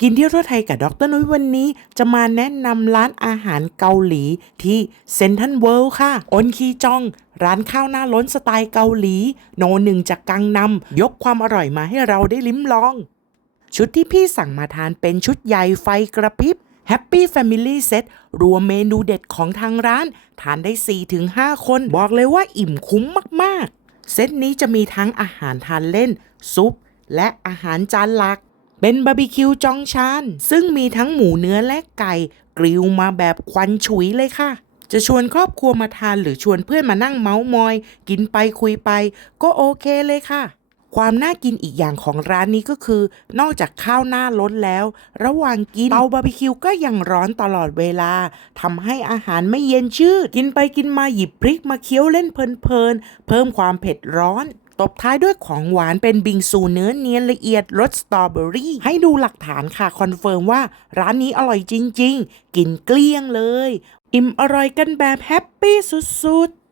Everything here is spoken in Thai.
กินเที่ยวทั่วไทยกับดรนุ้ยวันนี้จะมาแนะนำร้านอาหารเกาหลีที่เซนทันเวิลด์ค่ะอนคีจอง ร้านข้าวหน้าล้นสไตล์เกาหลี โนหนึ่งจากกังนำยกความอร่อยมาให้เราได้ลิ้มลอง ชุดที่พี่สั่งมาทานเป็นชุดใหญ่ไฟกระพริบ Happy Family Set รวมเมนูเด็ดของทางร้าน ทานได้ 4-5 คน บอกเลยว่าอิ่มคุ้มมากๆ เซตนี้จะมีทั้งอาหารทานเล่น ซุป และอาหารจานหลัก เป็นบาร์บีคิวจองชานซึ่งมีทั้งหมูเนื้อและไก่ กริลมาแบบควันฉุยเลยค่ะ จะชวนครอบครัวมาทานหรือชวนเพื่อนมานั่งเมาส์มอย กินไปคุยไป ก็โอเคเลยค่ะ ความน่ากินอีกอย่างของร้านนี้ก็คือ นอกจากข้าวหน้าล้นแล้ว ระหว่างกินเตาบาร์บีคิวก็ยังร้อนตลอดเวลาทำให้อาหารไม่เย็นชืดกินไปกินมาหยิบพริกมาเคี้ยวเล่นเพลินๆเพิ่มความเผ็ดร้อน ตบท้ายด้วยของหวานเป็นบิงซูเนื้อเนียนละเอียดรสสตรอเบอรี่ ให้ดูหลักฐานค่ะ คอนเฟิร์มว่าร้านนี้อร่อยจริง ๆ กินเกลี้ยงเลย อิ่มอร่อยกันแบบแฮปปี้สุด ๆ